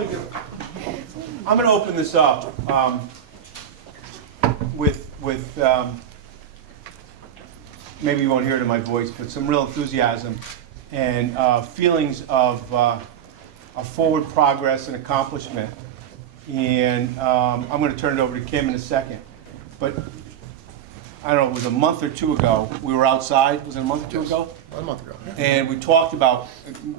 I'm going to open this up with maybe you won't hear it in my voice, but some real enthusiasm and feelings of forward progress and accomplishment. And I'm going to turn it over to Kim in a second. But I don't know, it was a month or two ago, we were outside. Was it a month or two ago? A month ago. And we talked about,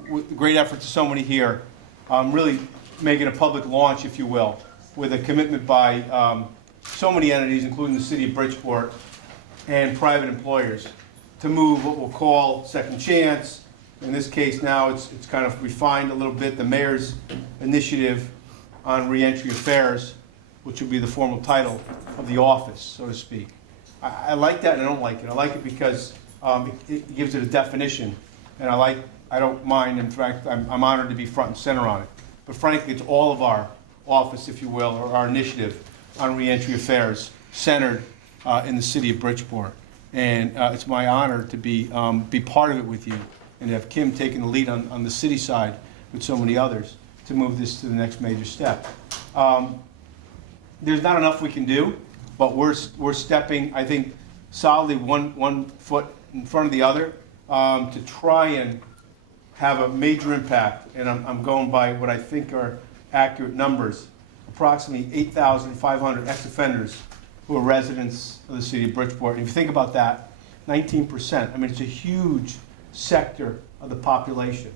with the great efforts of so many here, really making a public launch, if you will, with a commitment by so many entities, including the city of Bridgeport and private employers, to move what we'll call second chance. In this case now, it's kind of refined a little bit, the mayor's initiative on reentry affairs, which would be the formal title of the office, so to speak. I like that and I don't like it. I like it because it gives it a definition, and I don't mind. In fact, I'm honored to be front and center on it. But frankly, it's all of our office, if you will, or our initiative on reentry affairs centered in the city of Bridgeport. And it's my honor to be part of it with you and to have Kim taking the lead on the city side with so many others to move this to the next major step. There's not enough we can do, but we're stepping, I think, solidly one foot in front of the other to try and have a major impact. And I'm going by what I think are accurate numbers. Approximately 8,500 ex-offenders who are residents of the city of Bridgeport. And if you think about that, 19%. I mean, it's a huge sector of the population.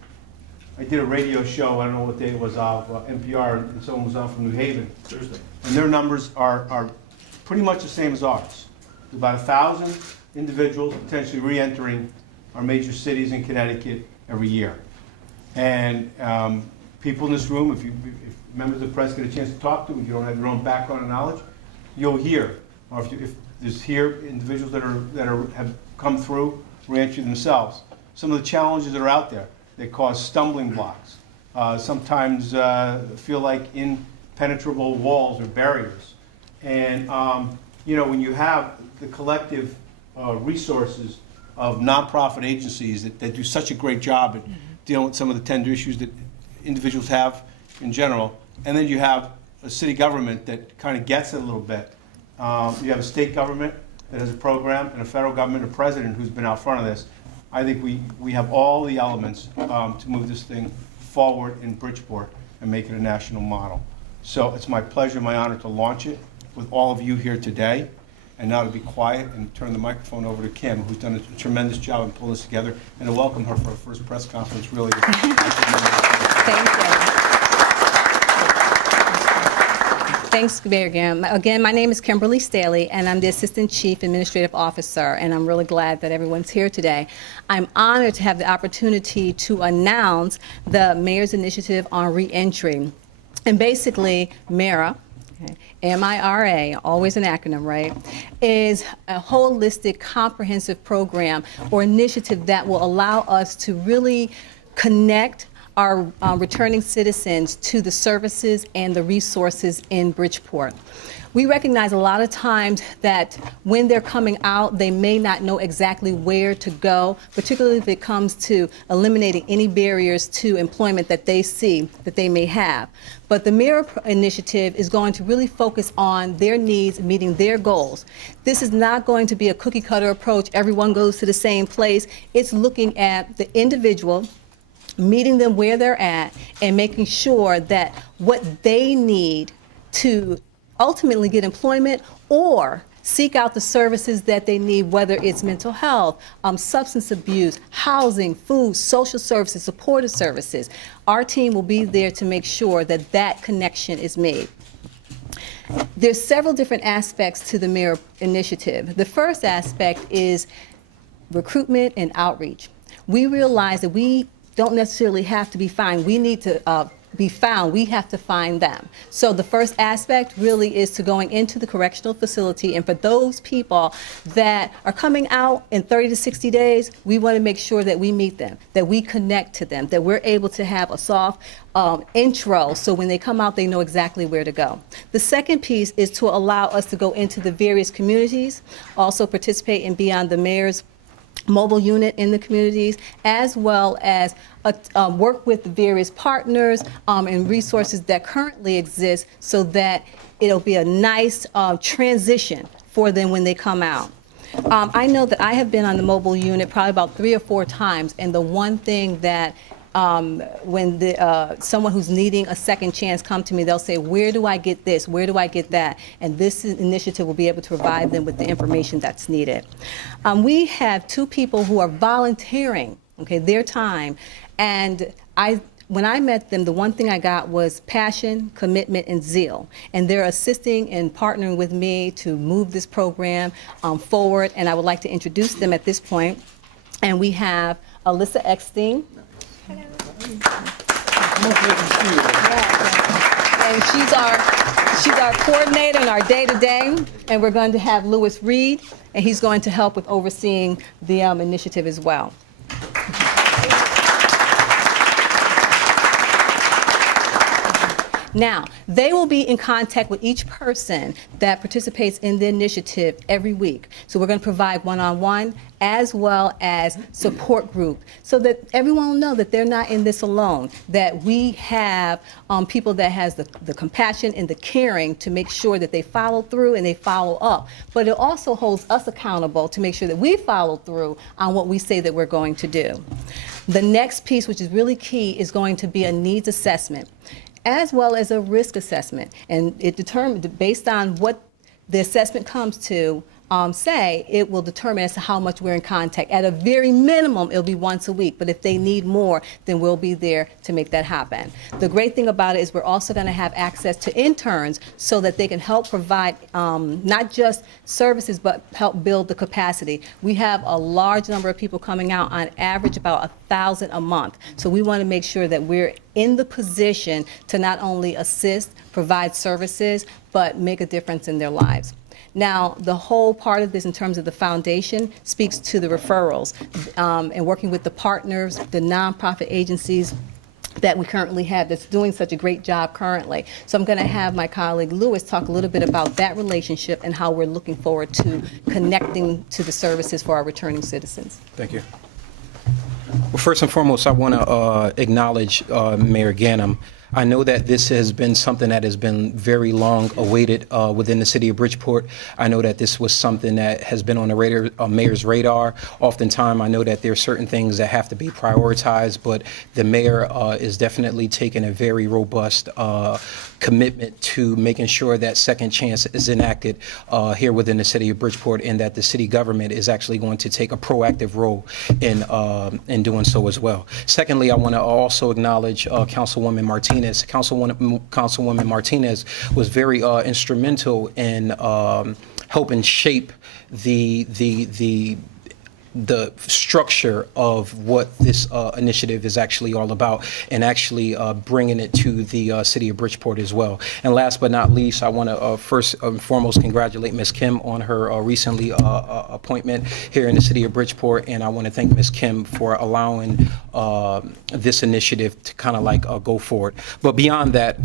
I did a radio show, I don't know what day it was, of NPR, and someone was on from New Haven. Thursday. And their numbers are pretty much the same as ours. There's about 1,000 individuals potentially re-entering our major cities in Connecticut every year. And people in this room, if members of the press get a chance to talk to them, if you don't have your own background and knowledge, you'll hear. Or if there's here individuals that have come through re-entry themselves, some of the challenges that are out there that cause stumbling blocks, sometimes feel like impenetrable walls or barriers. And when you have the collective resources of nonprofit agencies that do such a great job at dealing with some of the tender issues that individuals have in general, and then you have a city government that kind of gets it a little bit. You have a state government that has a program, and a federal government, a president who's been out front of this. I think we have all the elements to move this thing forward in Bridgeport and make it a national model. So it's my pleasure, my honor to launch it with all of you here today. And now to be quiet and turn the microphone over to Kim, who's done a tremendous job in pulling this together, and to welcome her for her first press conference, really. Thank you. Thanks, Mayor Ganim. Again, my name is Kimberly Staley, and I'm the Assistant Chief Administrative Officer, and I'm really glad that everyone's here today. I'm honored to have the opportunity to announce the Mayor's Initiative on Reentry. And basically, MIRA, M-I-R-A, always an acronym, right, is a holistic, comprehensive program or initiative that will allow us to really connect our returning citizens to the services and the resources in Bridgeport. We recognize a lot of times that when they're coming out, they may not know exactly where to go, particularly if it comes to eliminating any barriers to employment that they see that they may have. But the MIRA initiative is going to really focus on their needs, meeting their goals. This is not going to be a cookie cutter approach. Everyone goes to the same place. It's looking at the individual, meeting them where they're at, and making sure that what they need to ultimately get employment or seek out the services that they need, whether it's mental health, substance abuse, housing, food, social services, supportive services. Our team will be there to make sure that that connection is made. There's several different aspects to the MIRA initiative. The first aspect is recruitment and outreach. We realize that we don't necessarily have to be found. We need to be found. We have to find them. So the first aspect really is to going into the correctional facility, and for those people that are coming out in 30 to 60 days, we want to make sure that we meet them, that we connect to them, that we're able to have a soft intro so when they come out they know exactly where to go. The second piece is to allow us to go into the various communities, also participate in Beyond the Mayor's mobile unit in the communities, as well as work with the various partners and resources that currently exist so that it'll be a nice transition for them when they come out. I know that I have been on the mobile unit probably about 3 or 4 times, and the one thing that when someone who's needing a second chance come to me, they'll say, where do I get this? Where do I get that? And this initiative will be able to provide them with the information that's needed. We have 2 people who are volunteering, okay, their time. And when I met them, the one thing I got was passion, commitment, and zeal. And they're assisting and partnering with me to move this program forward. And I would like to introduce them at this point. And we have Alyssa Eckstein. And she's our coordinator in our day-to-day, and we're going to have Lewis Reed, and he's going to help with overseeing the initiative as well. Now, they will be in contact with each person that participates in the initiative every week. So we're going to provide one-on-one as well as support group so that everyone will know that they're not in this alone, that we have people that has the compassion and the caring to make sure that they follow through and they follow up. But it also holds us accountable to make sure that we follow through on what we say that we're going to do. The next piece, which is really key, is going to be a needs assessment, as well as a risk assessment. And it determined, based on what the assessment comes to say, it will determine as to how much we're in contact. At a very minimum, it'll be once a week, but if they need more, then we'll be there to make that happen. The great thing about it is we're also going to have access to interns so that they can help provide not just services, but help build the capacity. We have a large number of people coming out, on average about 1,000 a month. So we want to make sure that we're in the position to not only assist, provide services, but make a difference in their lives. Now, the whole part of this in terms of the foundation speaks to the referrals and working with the partners, the nonprofit agencies that we currently have that's doing such a great job currently. So I'm going to have my colleague Lewis talk a little bit about that relationship and how we're looking forward to connecting to the services for our returning citizens. Thank you. Well, first and foremost, I want to acknowledge Mayor Ganim. I know that this has been something that has been very long awaited within the city of Bridgeport. I know that this was something that has been on the mayor's radar. Oftentimes, I know that there are certain things that have to be prioritized, but the mayor is definitely taking a very robust commitment to making sure that second chance is enacted here within the city of Bridgeport, and that the city government is actually going to take a proactive role in doing so as well. Secondly, I want to also acknowledge Councilwoman Martinez. Councilwoman Martinez was very instrumental in helping shape the structure of what this initiative is actually all about, and actually bringing it to the city of Bridgeport as well. And last but not least, I want to first and foremost congratulate Ms. Kim on her recently appointment here in the city of Bridgeport, and I want to thank Ms. Kim for allowing this initiative to kind of like go forward. But beyond that,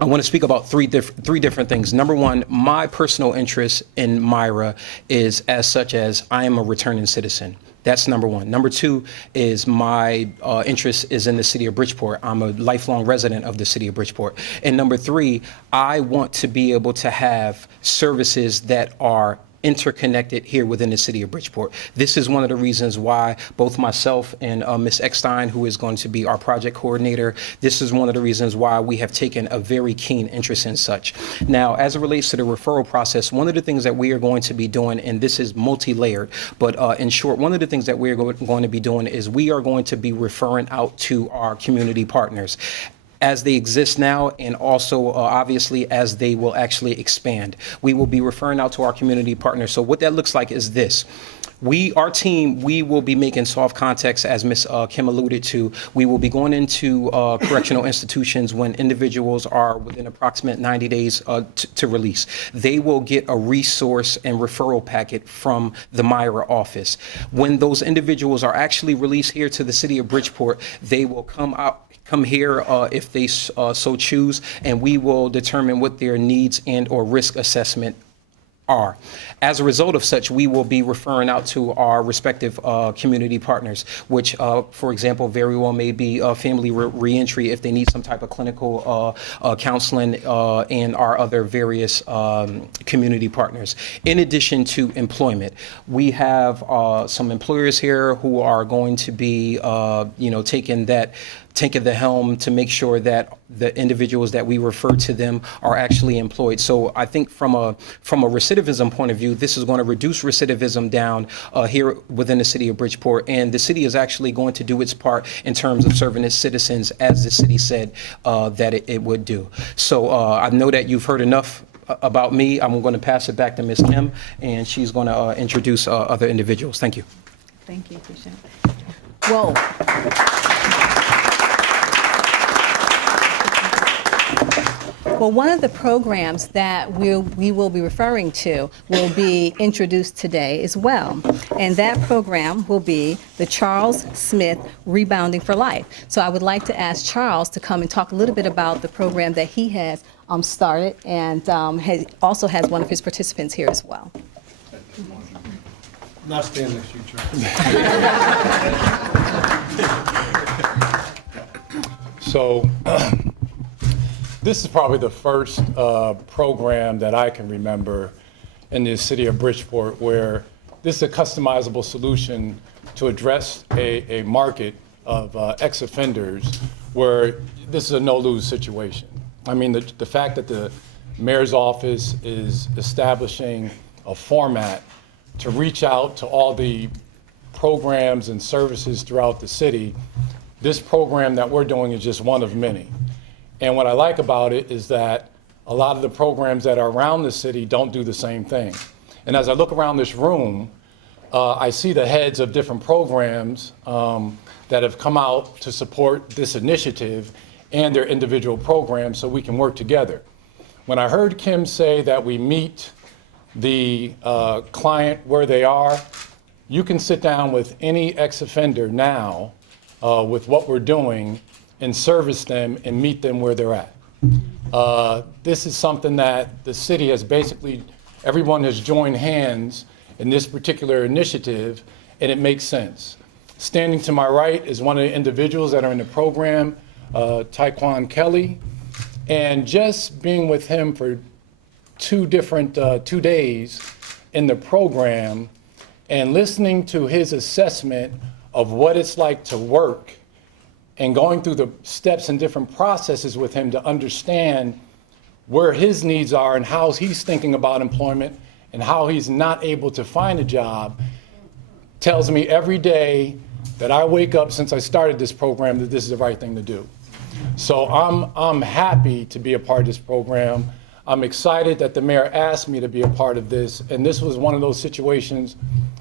I want to speak about three different things. Number one, my personal interest in Myra is as such as I am a returning citizen. That's number one. Number two is my interest is in the city of Bridgeport. I'm a lifelong resident of the city of Bridgeport. And number three, I want to be able to have services that are interconnected here within the city of Bridgeport. This is one of the reasons why both myself and Ms. Eckstein, who is going to be our project coordinator, this is one of the reasons why we have taken a very keen interest in such. Now, as it relates to the referral process, one of the things that we are going to be doing, and this is multi-layered, but in short, one of the things that we're going to be doing is we are going to be referring out to our community partners as they exist now, and also obviously as they will actually expand. We will be referring out to our community partners. So what that looks like is this. Our team, we will be making soft contacts, as Ms. Kim alluded to. We will be going into correctional institutions when individuals are within approximate 90 days to release. They will get a resource and referral packet from the Myra office. When those individuals are actually released here to the city of Bridgeport, they will come here if they so choose, and we will determine what their needs and or risk assessment are. As a result of such, we will be referring out to our respective community partners, which, for example, very well may be family reentry if they need some type of clinical counseling, and our other various community partners. In addition to employment, we have some employers here who are going to be, taking the helm to make sure that the individuals that we refer to them are actually employed. So I think from a recidivism point of view, this is going to reduce recidivism down here within the city of Bridgeport, and the city is actually going to do its part in terms of serving its citizens as the city said that it would do. So I know that you've heard enough about me. I'm going to pass it back to Ms. Kim, and she's going to introduce other individuals. Thank you. Thank you, appreciate it. Whoa. Well, one of the programs that we will be referring to will be introduced today as well. And that program will be the Charles Smith Rebounding for Life. So I would like to ask Charles to come and talk a little bit about the program that he has started, and also has one of his participants here as well. Not standing next to you, Charles. So this is probably the first program that I can remember in the city of Bridgeport where this is a customizable solution to address a market of ex-offenders where this is a no-lose situation. I mean, the fact that the mayor's office is establishing a format to reach out to all the programs and services throughout the city, this program that we're doing is just one of many. And what I like about it is that a lot of the programs that are around the city don't do the same thing. And as I look around this room, I see the heads of different programs that have come out to support this initiative and their individual programs so we can work together. When I heard Kim say that we meet the client where they are, you can sit down with any ex-offender now with what we're doing and service them and meet them where they're at. This is something that the city has basically, everyone has joined hands in this particular initiative, and it makes sense. Standing to my right is one of the individuals that are in the program, Taekwon Kelly, and just being with him for 2 days in the program and listening to his assessment of what it's like to work and going through the steps and different processes with him to understand where his needs are and how he's thinking about employment and how he's not able to find a job tells me every day that I wake up since I started this program that this is the right thing to do. So I'm happy to be a part of this program. I'm excited that the mayor asked me to be a part of this, and this was one of those situations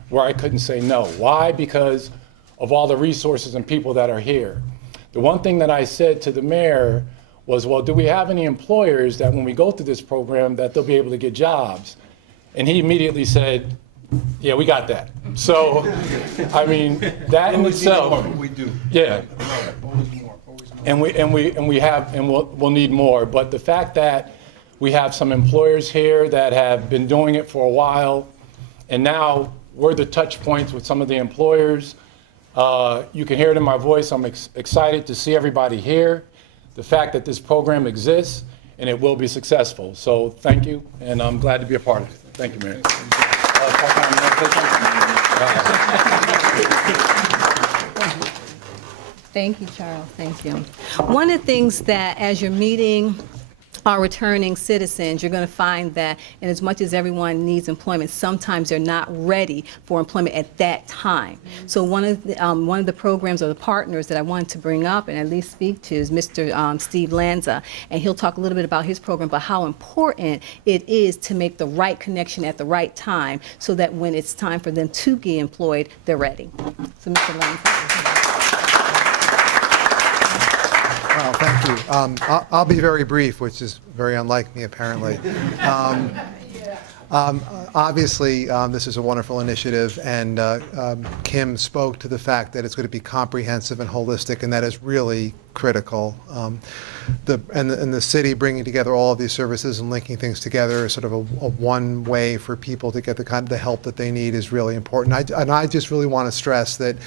where I couldn't say no. Why? Because of all the resources and people that are here. The one thing that I said to the mayor was, well, do we have any employers that when we go through this program that they'll be able to get jobs? And he immediately said, yeah, we got that. So, I mean, that in itself. We do. Yeah. Always more. And we'll need more. But the fact that we have some employers here that have been doing it for a while, and now we're the touch points with some of the employers. You can hear it in my voice. I'm excited to see everybody here. The fact that this program exists and it will be successful. So thank you, and I'm glad to be a part of it. Thank you, Mayor. Thank you, Charles. Thank you. One of the things that as you're meeting our returning citizens, you're going to find that in as much as everyone needs employment, sometimes they're not ready for employment at that time. So one of the programs or the partners that I wanted to bring up and at least speak to is Mr. Steve Lanza, and he'll talk a little bit about his program, but how important it is to make the right connection at the right time so that when it's time for them to get employed, they're ready. So Mr. Lanza. Well, thank you. I'll be very brief, which is very unlike me, apparently. Obviously, this is a wonderful initiative, and Kim spoke to the fact that it's going to be comprehensive and holistic, and that is really critical. The city bringing together all of these services and linking things together is sort of a one way for people to get the kind of the help that they need is really important. And I just really want to stress that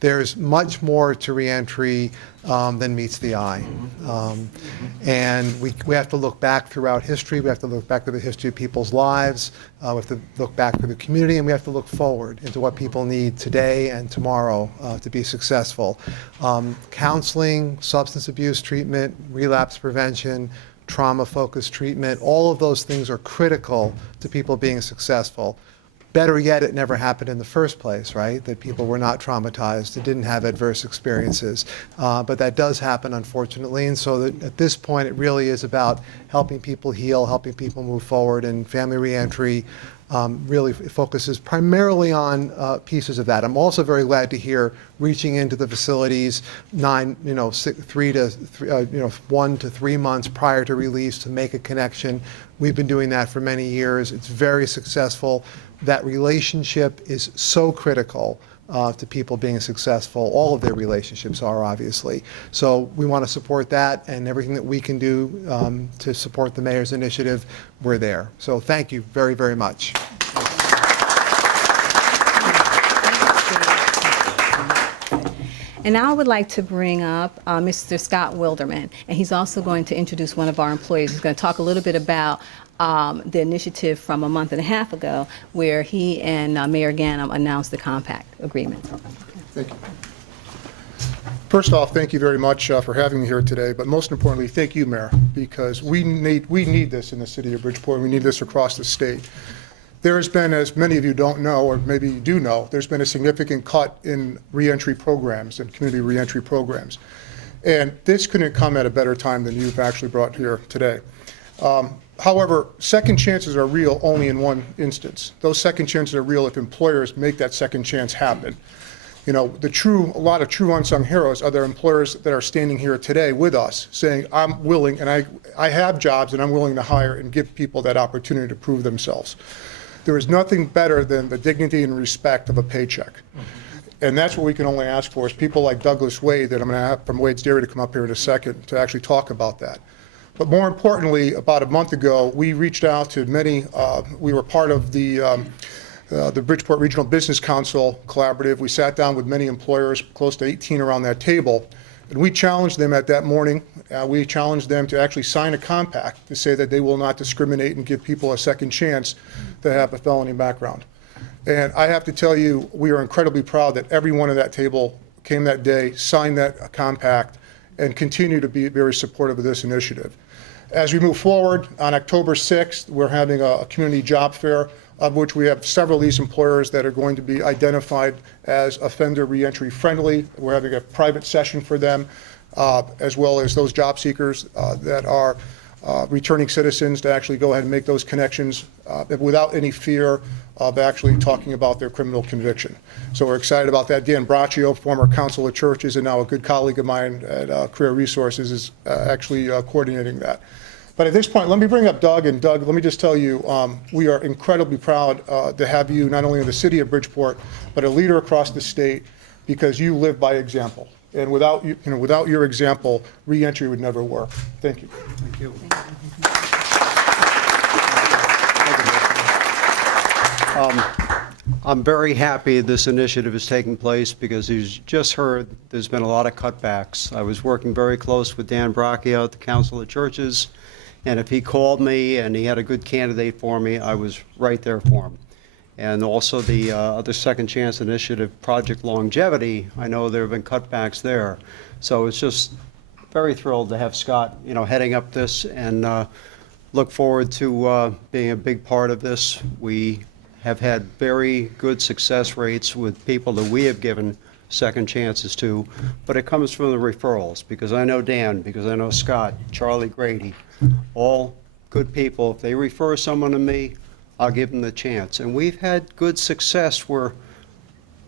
there's much more to reentry than meets the eye. And we have to look back throughout history. We have to look back to the history of people's lives. We have to look back to the community, and we have to look forward into what people need today and tomorrow to be successful. Counseling, substance abuse treatment, relapse prevention, trauma-focused treatment, all of those things are critical to people being successful. Better yet, it never happened in the first place, right? That people were not traumatized, that didn't have adverse experiences. But that does happen, unfortunately. And so that at this point, it really is about helping people heal, helping people move forward, and family reentry really focuses primarily on pieces of that. I'm also very glad to hear reaching into the facilities 1 to 3 months prior to release to make a connection. We've been doing that for many years. It's very successful. That relationship is so critical to people being successful. All of their relationships are, obviously. So we want to support that, and everything that we can do to support the mayor's initiative, we're there. So thank you very, very much. And now I would like to bring up Mr. Scott Wilderman, and he's also going to introduce one of our employees. He's going to talk a little bit about the initiative from a month and a half ago, where he and Mayor Ganim announced the compact agreement. Thank you. First off, thank you very much for having me here today, but most importantly, thank you, Mayor, because we need this in the city of Bridgeport. We need this across the state. There has been, as many of you don't know, or maybe you do know, there's been a significant cut in reentry programs and community reentry programs. And this couldn't come at a better time than you've actually brought here today. However, second chances are real only in one instance. Those second chances are real if employers make that second chance happen. You know, a lot of true unsung heroes are the employers that are standing here today with us saying, I'm willing, and I have jobs, and I'm willing to hire and give people that opportunity to prove themselves. There is nothing better than the dignity and respect of a paycheck. And that's what we can only ask for, is people like Douglas Wade, that I'm going to have from Wade's Dairy to come up here in a second to actually talk about that. But more importantly, about a month ago, we reached out to many, we were part of the Bridgeport Regional Business Council Collaborative. We sat down with many employers, close to 18 around that table, and we challenged them at that morning. We challenged them to actually sign a compact to say that they will not discriminate and give people a second chance to have a felony background. And I have to tell you, we are incredibly proud that everyone at that table came that day, signed that compact, and continue to be very supportive of this initiative. As we move forward, on October 6th, we're having a community job fair, of which we have several of these employers that are going to be identified as offender reentry friendly. We're having a private session for them, as well as those job seekers that are returning citizens to actually go ahead and make those connections without any fear of actually talking about their criminal conviction. So we're excited about that. Dan Braccio, former council of churches and now a good colleague of mine at Career Resources, is actually coordinating that. But at this point, let me bring up Doug. And Doug, let me just tell you, we are incredibly proud to have you not only in the city of Bridgeport, but a leader across the state, because you live by example. And without without your example, reentry would never work. Thank you. Thank you. I'm very happy this initiative is taking place, because as you just heard, there's been a lot of cutbacks. I was working very close with Dan Braccio at the Council of Churches, and if he called me and he had a good candidate for me, I was right there for him. And also the other Second Chance Initiative, Project Longevity, I know there have been cutbacks there. So it's just very thrilled to have Scott, heading up this, and look forward to being a big part of this. We have had very good success rates with people that we have given second chances to, but it comes from the referrals, because I know Dan, because I know Scott, Charlie Grady, all good people. If they refer someone to me, I'll give them the chance. And we've had good success where,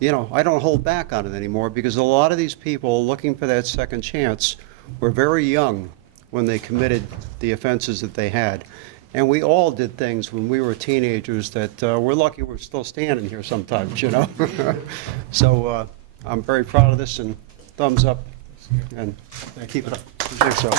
I don't hold back on it anymore, because a lot of these people looking for that second chance were very young when they committed the offenses that they had. And we all did things when we were teenagers that we're lucky we're still standing here sometimes, you know? So I'm very proud of this, and thumbs up, and keep it up. Thanks, so.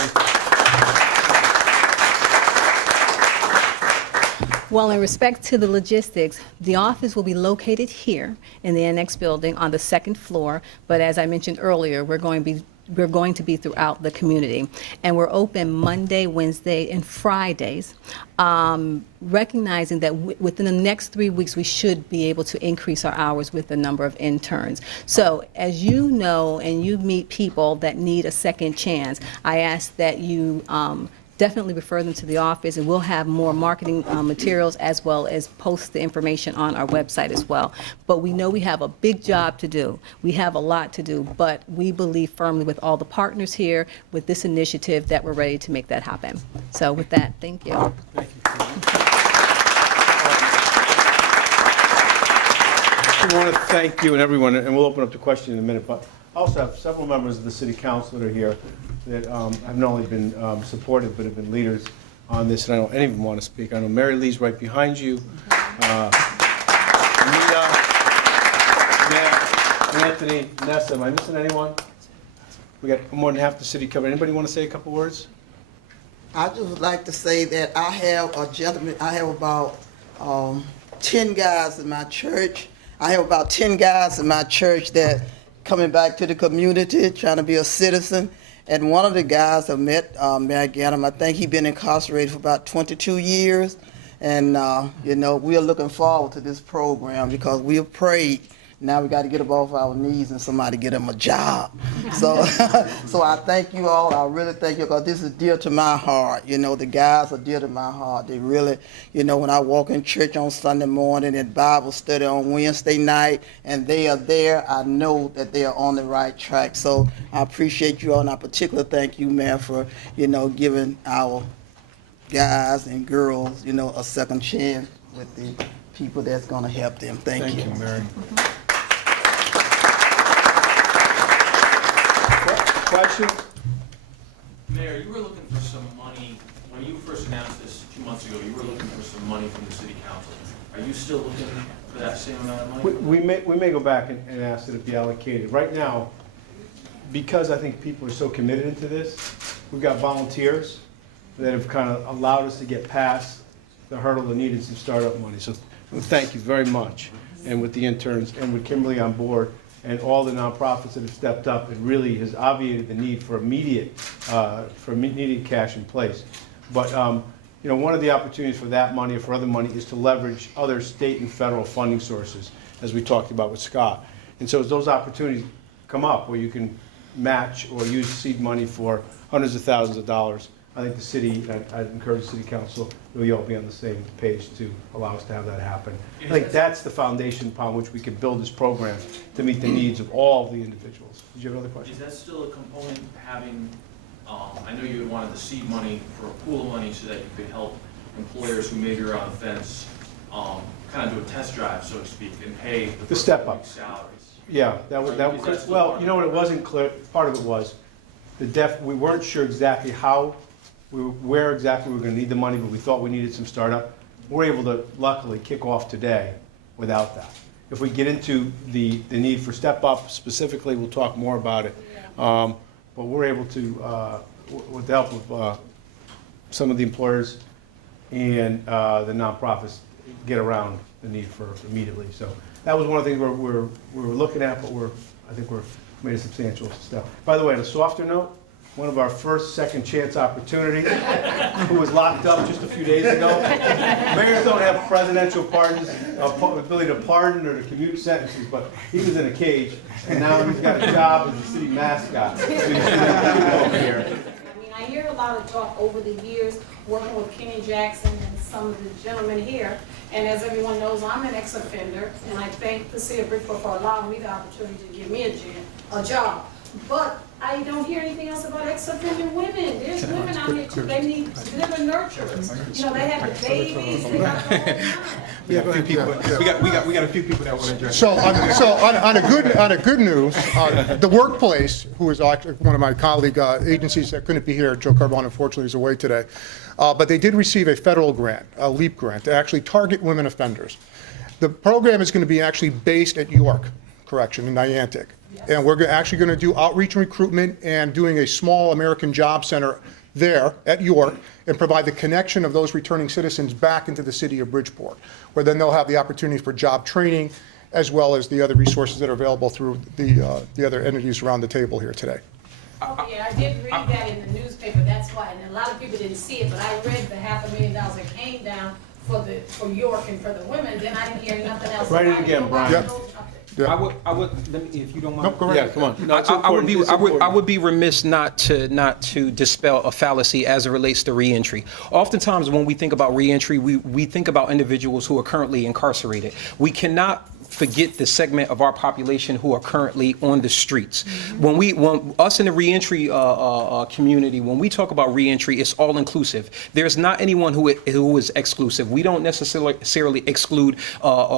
Well, in respect to the logistics, the office will be located here in the Annex building on the second floor, but as I mentioned earlier, we're going to be throughout the community. And we're open Monday, Wednesday, and Fridays, recognizing that within the next 3 weeks, we should be able to increase our hours with the number of interns. So as you know, and you meet people that need a second chance, I ask that you definitely refer them to the office, and we'll have more marketing materials as well as post the information on our website as well. But we know we have a big job to do. We have a lot to do, but we believe firmly with all the partners here, with this initiative, that we're ready to make that happen. So with that, thank you. Thank you. I want to thank you and everyone, and we'll open up to questions in a minute, but I also have several members of the city council that are here that have not only been supportive, but have been leaders on this, and I don't any of them want to speak. I know Mary Lee's right behind you. Anita, Matt, Anthony, Nessa, am I missing anyone? We got more than half the city covered. Anybody want to say a couple words? I just would like to say that I have a gentleman, I have about 10 guys in my church. I have about 10 guys in my church that coming back to the community, trying to be a citizen. And one of the guys I met, Mayor Ganim, I think he's been incarcerated for about 22 years. And, you know, we are looking forward to this program because we have prayed. Now we got to get up off our knees and somebody get him a job. So, so I thank you all. I really thank you because this is dear to my heart. You know, the guys are dear to my heart. They really, you know, when I walk in church on Sunday morning and Bible study on Wednesday night and they are there, I know that they are on the right track. So I appreciate you all, and I particularly thank you, Mayor, for, you know, giving our guys and girls, you know, a second chance with the people that's going to help them. Thank you. Mary. Question? Mayor, you were looking for some money, when you first announced this 2 months ago, you were looking for some money from the city council. Are you still looking for that same amount of money? We may go back and ask that it be allocated. Right now, because I think people are so committed into this, we've got volunteers that have kind of allowed us to get past the hurdle that needed some startup money. So thank you very much. And with the interns and with Kimberly on board, and all the nonprofits that have stepped up, it really has obviated the need for immediate cash in place. But you know, one of the opportunities for that money or for other money is to leverage other state and federal funding sources, as we talked about with Scott. And so as those opportunities come up where you can match or use seed money for hundreds of thousands of dollars, I think the city, I'd encourage the city council, we all be on the same page to allow us to have that happen. I think that's the foundation upon which we can build this program to meet the needs of all the individuals. Did you have another question? Is that still a component, having, I know you had wanted the seed money for a pool of money so that you could help employers who maybe are on the fence, kind of do a test drive, so to speak, and pay the step up salaries. Yeah, that was, well, you know what, it wasn't clear, part of it was, we weren't sure exactly how, where exactly we were going to need the money, but we thought we needed some startup. We're able to luckily kick off today without that. If we get into the need for step up specifically, we'll talk more about it. But we're able to, with the help of some of the employers and the nonprofits, get around the need for immediately. So that was one of the things we were looking at, but I think we're made a substantial step. By the way, on a softer note, one of our first second chance opportunities, who was locked up just a few days ago. Mayors don't have presidential pardons, ability to pardon or to commute sentences, but he was in a cage, and now he's got a job as a city mascot. So he's over here. I mean, I hear a lot of talk over the years, working with Kenny Jackson and some of the gentlemen here, and as everyone knows, I'm an ex-offender, and I thank the city of Bridgeport for allowing me the opportunity to give me a job. But I don't hear anything else about ex-offender women. There's women out here too, they need liver nurturers. You know, they have the babies, they got the whole nine. We got a few people that want to address. On a good news, the workplace, who is actually one of my colleague agencies that couldn't be here, Joe Carbone unfortunately is away today, but they did receive a federal grant, a LEAP grant, to actually target women offenders. The program is going to be actually based at York Correction in Niantic. And we're actually going to do outreach and recruitment and doing a small American Job Center there at York and provide the connection of those returning citizens back into the city of Bridgeport, where then they'll have the opportunity for job training as well as the other resources that are available through the other entities around the table here today. Oh, yeah, I did read that in the newspaper, that's why, and a lot of people didn't see it, but I read the $500,000 that came down for York and for the women, then I didn't hear nothing else. Write it again, Brian. Yep. I would, let me, if you don't mind. Nope, go ahead. Yeah, come on. I would be remiss not to dispel a fallacy as it relates to reentry. Oftentimes, when we think about reentry, we think about individuals who are currently incarcerated. We cannot forget the segment of our population who are currently on the streets. When us in the reentry community, when we talk about reentry, it's all inclusive. There's not anyone who is exclusive. We don't necessarily exclude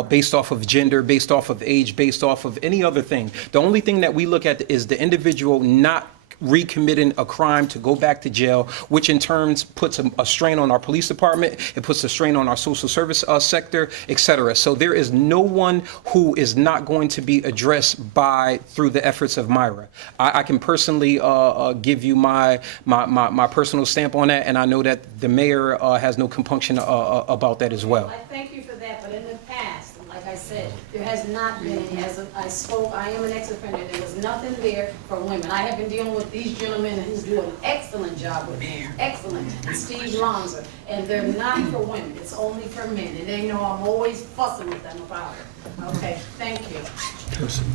based off of gender, based off of age, based off of any other thing. The only thing that we look at is the individual not recommitting a crime to go back to jail, which in turn puts a strain on our police department, it puts a strain on our social service sector, et cetera. So there is no one who is not going to be addressed through the efforts of Myra. I can personally give you my personal stamp on that, and I know that the mayor has no compunction about that as well. I thank you for that, but in the past, like I said, there has not been any, as I spoke, I am an ex-offender, there was nothing there for women. I have been dealing with these gentlemen who do an excellent job with me, excellent, and Steve Lonzer, and they're not for women, it's only for men, and they know I'm always fussing with them about it. Okay, thank you.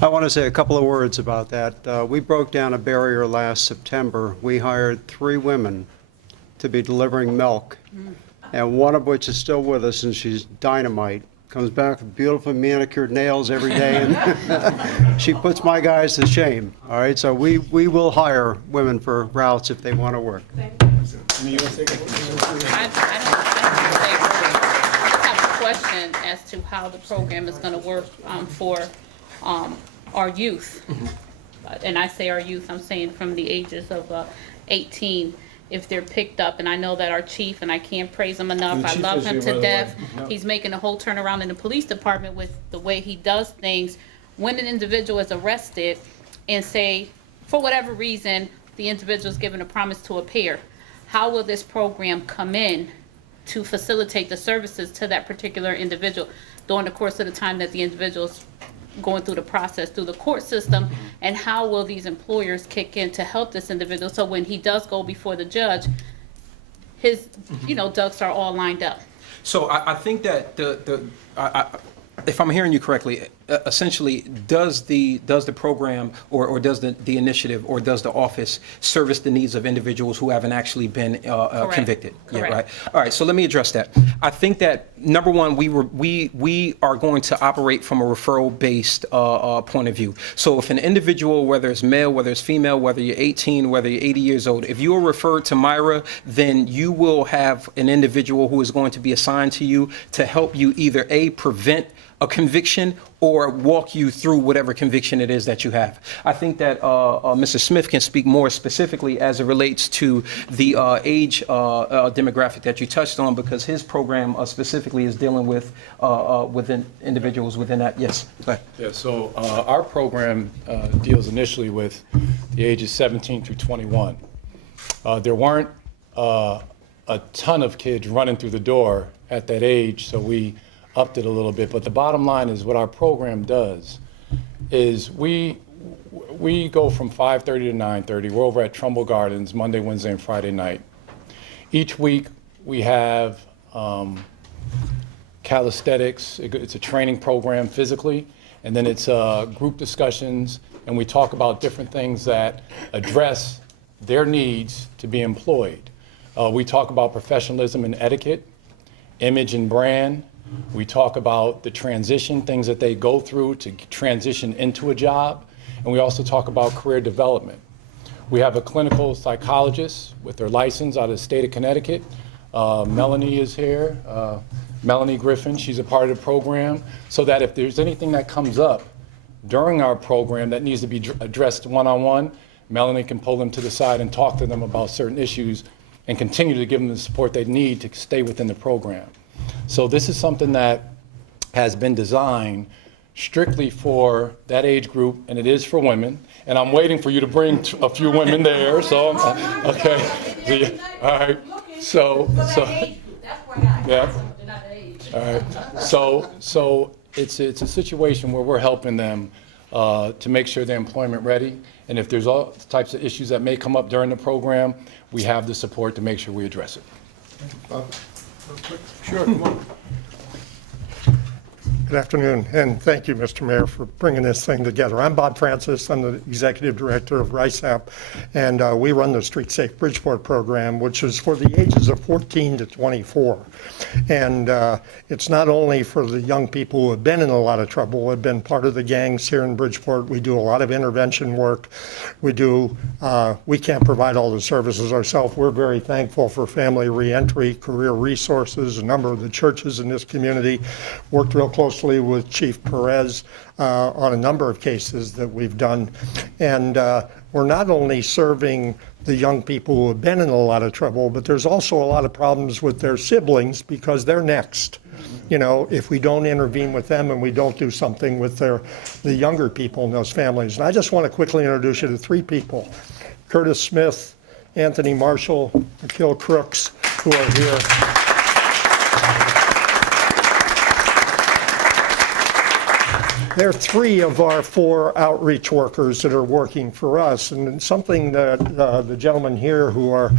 I want to say a couple of words about that. We broke down a barrier last September. We hired 3 women to be delivering milk, and one of which is still with us, and she's dynamite. Comes back with beautiful manicured nails every day, and she puts my guys to shame. All right, so we will hire women for routes if they want to work. Thank you. I just have a question as to how the program is going to work for our youth. And I say our youth, I'm saying from the ages of 18. If they're picked up, and I know that our chief, and I can't praise him enough, I love him to death. He's making a whole turnaround in the police department with the way he does things. When an individual is arrested and say, for whatever reason, the individual is given a promise to appear, how will this program come in to facilitate the services to that particular individual during the course of the time that the individual's going through the process through the court system, and how will these employers kick in to help this individual so when he does go before the judge, his ducks are all lined up? So I think that if I'm hearing you correctly, essentially, does the program or does the initiative or does the office service the needs of individuals who haven't actually been convicted? Correct. Yeah, right. All right. So let me address that. I think that number one, we are going to operate from a referral-based point of view. So if an individual, whether it's male, whether it's female, whether you're 18, whether you're 80 years old, if you are referred to Myra, then you will have an individual who is going to be assigned to you to help you either prevent a conviction or walk you through whatever conviction it is that you have. I think that Mr. Smith can speak more specifically as it relates to the age demographic that you touched on, because his program specifically is dealing with within individuals within that. Yes. Go ahead. Yeah, so our program deals initially with the ages 17 through 21. There weren't a ton of kids running through the door at that age, so we upped it a little bit. But the bottom line is what our program does is we go from 5:30 to 9:30. We're over at Trumbull Gardens Monday, Wednesday, and Friday night. Each week we have calisthenics. It's a training program physically, and then it's group discussions, and we talk about different things that address their needs to be employed. We talk about professionalism and etiquette, image and brand. We talk about the transition, things that they go through to transition into a job, and we also talk about career development. We have a clinical psychologist with their license out of the state of Connecticut. Melanie is here, Melanie Griffin. She's a part of the program, so that if there's anything that comes up during our program that needs to be addressed one-on-one, Melanie can pull them to the side and talk to them about certain issues and continue to give them the support they need to stay within the program. So this is something that has been designed strictly for that age group, and it is for women. And I'm waiting for you to bring a few women there, so, okay. All right, so, yeah. All right, so it's a situation where we're helping them to make sure they're employment ready. And if there's all types of issues that may come up during the program, we have the support to make sure we address it. Sure, come on. Good afternoon, and thank you, Mr. Mayor, for bringing this thing together. I'm Bob Francis. I'm the Executive Director of RISAP, and we run the Street Safe Bridgeport program, which is for the ages of 14 to 24. And it's not only for the young people who have been in a lot of trouble, have been part of the gangs here in Bridgeport. We do a lot of intervention work. We can't provide all the services ourselves. We're very thankful for Family Reentry, Career Resources, a number of the churches in this community worked real closely with Chief Perez on a number of cases that we've done. And we're not only serving the young people who have been in a lot of trouble, but there's also a lot of problems with their siblings because they're next. You know, if we don't intervene with them and we don't do something with the younger people in those families. And I just want to quickly introduce you to three people: Curtis Smith, Anthony Marshall, Akil Crooks, who are here. They're three of our 4 outreach workers that are working for us. And something that the gentlemen here who are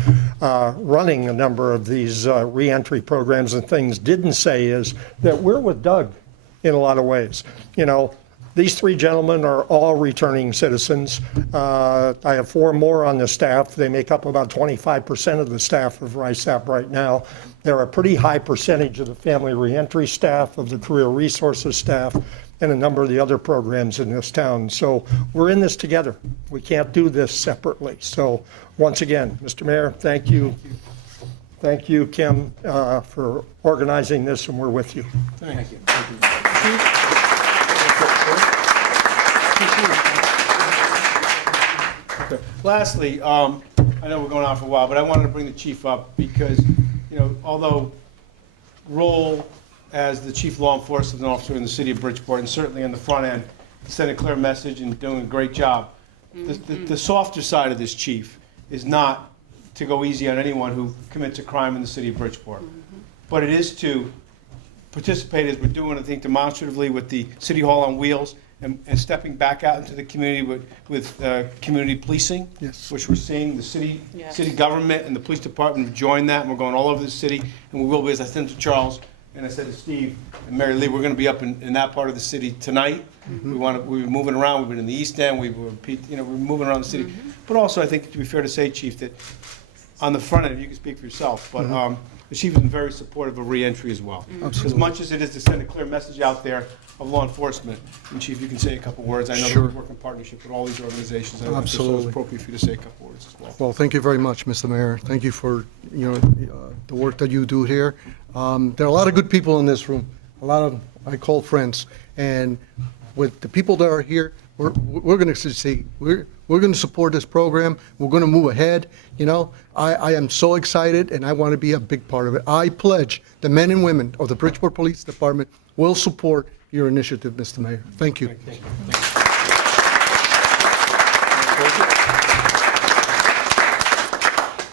running a number of these reentry programs and things didn't say is that we're with Doug in a lot of ways. You know, these 3 gentlemen are all returning citizens. I have 4 more on the staff. They make up about 25% of the staff of RISAP right now. They're a pretty high percentage of the family reentry staff, of the career resources staff, and a number of the other programs in this town. So we're in this together. We can't do this separately. So once again, Mr. Mayor, thank you. Thank you, Kim, for organizing this, and we're with you. Thank you. Okay. Lastly, I know we're going on for a while, but I wanted to bring the chief up because, you know, although role as the chief law enforcement officer in the city of Bridgeport, and certainly on the front end, sending a clear message and doing a great job. The softer side of this, chief, is not to go easy on anyone who commits a crime in the city of Bridgeport, but it is to participate, as we're doing, I think, demonstratively with the City Hall on Wheels, and stepping back out into the community with community policing, Yes. which we're seeing. The city government and the police department have joined that, and we're going all over the city, and we will be, as I said to Charles, and I said to Steve and Mary Lee, we're going to be up in that part of the city tonight. We were moving around. We've been in the East End. we're moving around the city. But also, I think to be fair to say, Chief, that on the front end, you can speak for yourself, but the chief has been very supportive of reentry as well. As much as it is to send a clear message out there of law enforcement, and Chief, you can say a couple words. I know Sure. that we work in partnership with all these organizations. I think it's Absolutely. appropriate for you to say a couple words as well. Well, thank you very much, Mr. Mayor. Thank you for, the work that you do here. There are a lot of good people in this room, a lot of, I call friends. And with the people that are here, we're going to succeed. We're going to support this program. We're going to move ahead. I am so excited, and I want to be a big part of it. I pledge the men and women of the Bridgeport Police Department will support your initiative, Mr. Mayor. Thank you.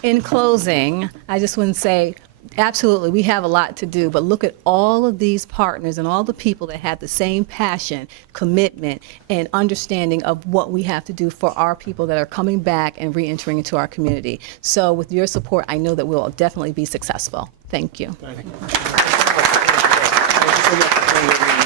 In closing, I just want to say, absolutely, we have a lot to do, but look at all of these partners and all the people that have the same passion, commitment, and understanding of what we have to do for our people that are coming back and re-entering into our community. So with your support, I know that we'll definitely be successful. Thank you. Thank you. Thank you so much for